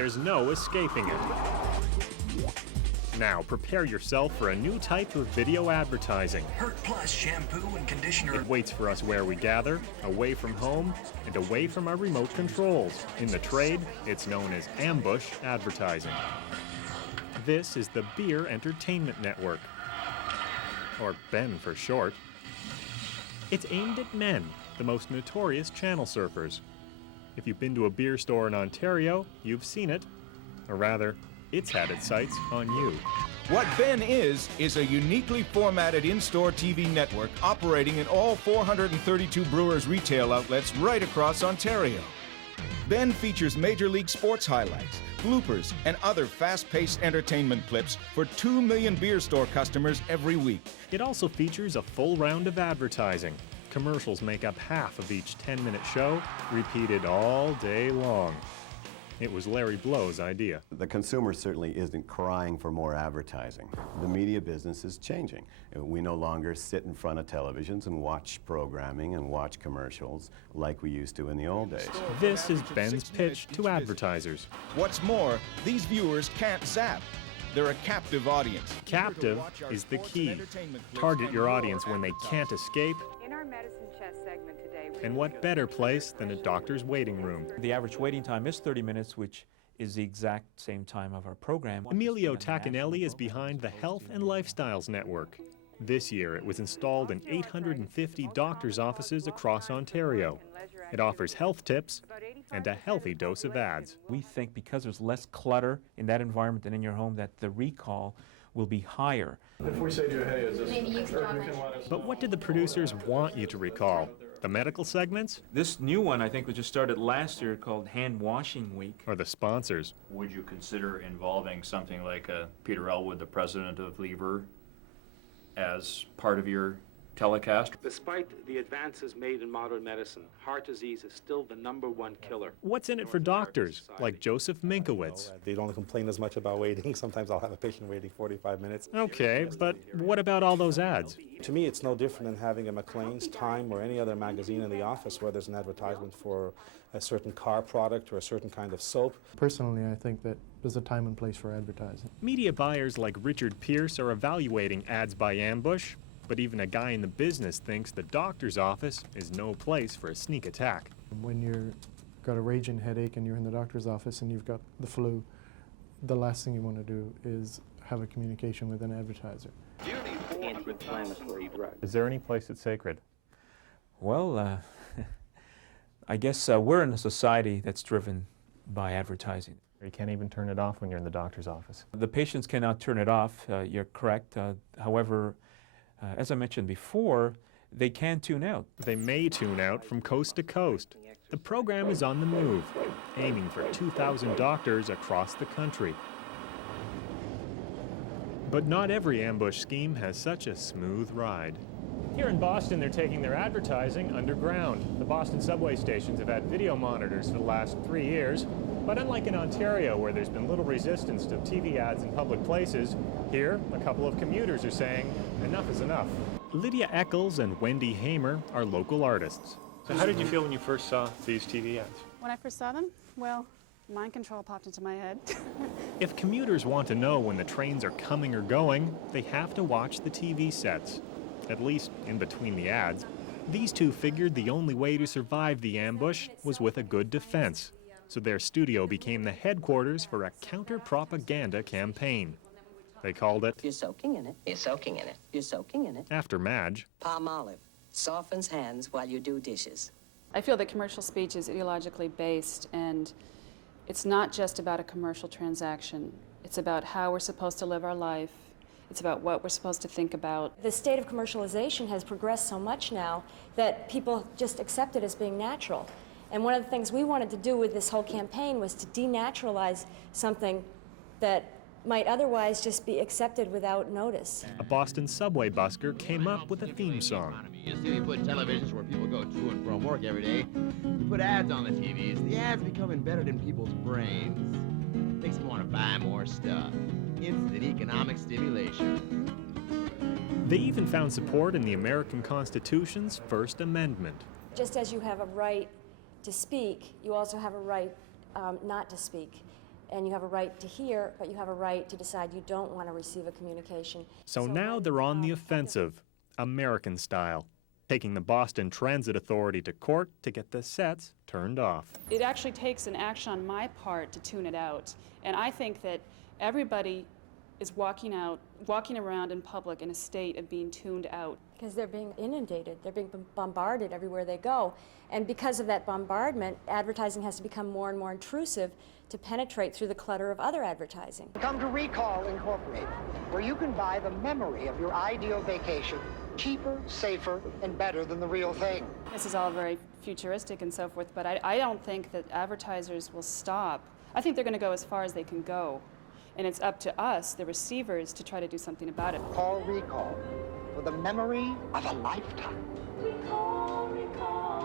There's no escaping it. Now prepare yourself for a new type of video advertising. Hurt Plus shampoo and conditioner. It waits for us where we gather, away from home, and away from our remote controls. In the trade, it's known as ambush advertising. This is the Beer Entertainment Network, or BEN for short. It's aimed at men, the most notorious channel surfers. If you've been to a beer store in Ontario, you've seen it. Or rather, it's had its sights on you. What BEN is a uniquely formatted in-store TV network operating in all 432 Brewers retail outlets right across Ontario. BEN features Major League sports highlights, bloopers, and other fast-paced entertainment clips for 2 million beer store customers every week. It also features a full round of advertising. Commercials make up half of each 10-minute show, repeated all day long. It was Larry Blow's idea. The consumer certainly isn't crying for more advertising. The media business is changing. We no longer sit in front of televisions and watch programming and watch commercials like we used to in the old days. This is BEN's pitch to advertisers. What's more, these viewers can't zap. They're a captive audience. Captive is the key. Target your audience when they can't escape. In our medicine chest segment today, And what better place than a doctor's waiting room? The average waiting time is 30 minutes, which is the exact same time of our program. Emilio Tacanelli is behind the Health and Lifestyles Network. This year, it was installed in 850 doctors' offices across Ontario. It offers health tips and a healthy dose of ads. We think because there's less clutter in that environment than in your home that the recall will be higher. If we say to you, hey, is this... But what did the producers want you to recall? The medical segments? This new one, I think, was just started last year called Hand Washing Week. Or the sponsors? Would you consider involving something like Peter Elwood, the president of Lever, as part of your telecast? Despite the advances made in modern medicine, heart disease is still the #1 killer. What's in it for doctors, like Joseph Minkowitz? They don't complain as much about waiting. Sometimes I'll have a patient waiting 45 minutes. Okay, but what about all those ads? To me, it's no different than having a Maclean's, Time, or any other magazine in the office where there's an advertisement for a certain car product or a certain kind of soap. Personally, I think that there's a time and place for advertising. Media buyers like Richard Pierce are evaluating ads by ambush, but even a guy in the business thinks the doctor's office is no place for a sneak attack. When you've got a raging headache and you're in the doctor's office and you've got the flu, the last thing you want to do is have a communication with an advertiser. Anti-inflammatory drugs. Is there any place that's sacred? Well, I guess we're in a society that's driven by advertising. You can't even turn it off when you're in the doctor's office. The patients cannot turn it off, you're correct. However, as I mentioned before, they can tune out. They may tune out from coast to coast. The program is on the move, aiming for 2,000 doctors across the country. But not every ambush scheme has such a smooth ride. Here in Boston, they're taking their advertising underground. The Boston subway stations have had video monitors for the last 3 years. But unlike in Ontario, where there's been little resistance to TV ads in public places, here, a couple of commuters are saying, enough is enough. Lydia Eccles and Wendy Hamer are local artists. So how did you feel when you first saw these TV ads? when I first saw them, well, mind control popped into my head. If commuters want to know when the trains are coming or going, they have to watch the TV sets, at least in between the ads. These two figured the only way to survive the ambush was with a good defense, so their studio became the headquarters for a counter-propaganda campaign. They called it... You're soaking in it. You're soaking in it. You're soaking in it. After Madge. Palm olive. Softens hands while you do dishes. I feel that commercial speech is ideologically based, and it's not just about a commercial transaction. It's about how we're supposed to live our life. It's about what we're supposed to think about. The state of commercialization has progressed so much now that people just accept it as being natural. And one of the things we wanted to do with this whole campaign was to denaturalize something that might otherwise just be accepted without notice. A Boston subway busker came up with a theme song. You see, we put televisions where people go to and from work every day. We put ads on the TVs. The ads become embedded in people's brains. Makes them want to buy more stuff. Instant economic stimulation. They even found support in the American Constitution's First Amendment. Just as you have a right to speak, you also have a right not to speak. and you have a right to hear, but you have a right to decide you don't want to receive a communication. So now they're on the offensive, American style, taking the Boston Transit Authority to court to get the sets turned off. It actually takes an action on my part to tune it out, and I think that everybody is walking around in public in a state of being tuned out. Because they're being inundated, they're being bombarded everywhere they go. And because of that bombardment, advertising has to become more and more intrusive to penetrate through the clutter of other advertising. Come to Recall Incorporated, where you can buy the memory of your ideal vacation cheaper, safer, and better than the real thing. This is all very futuristic and so forth, but I don't think that advertisers will stop. I think they're going to go as far as they can go. And it's up to us, the receivers, to try to do something about it. Call Recall for the memory of a lifetime. Recall, recall.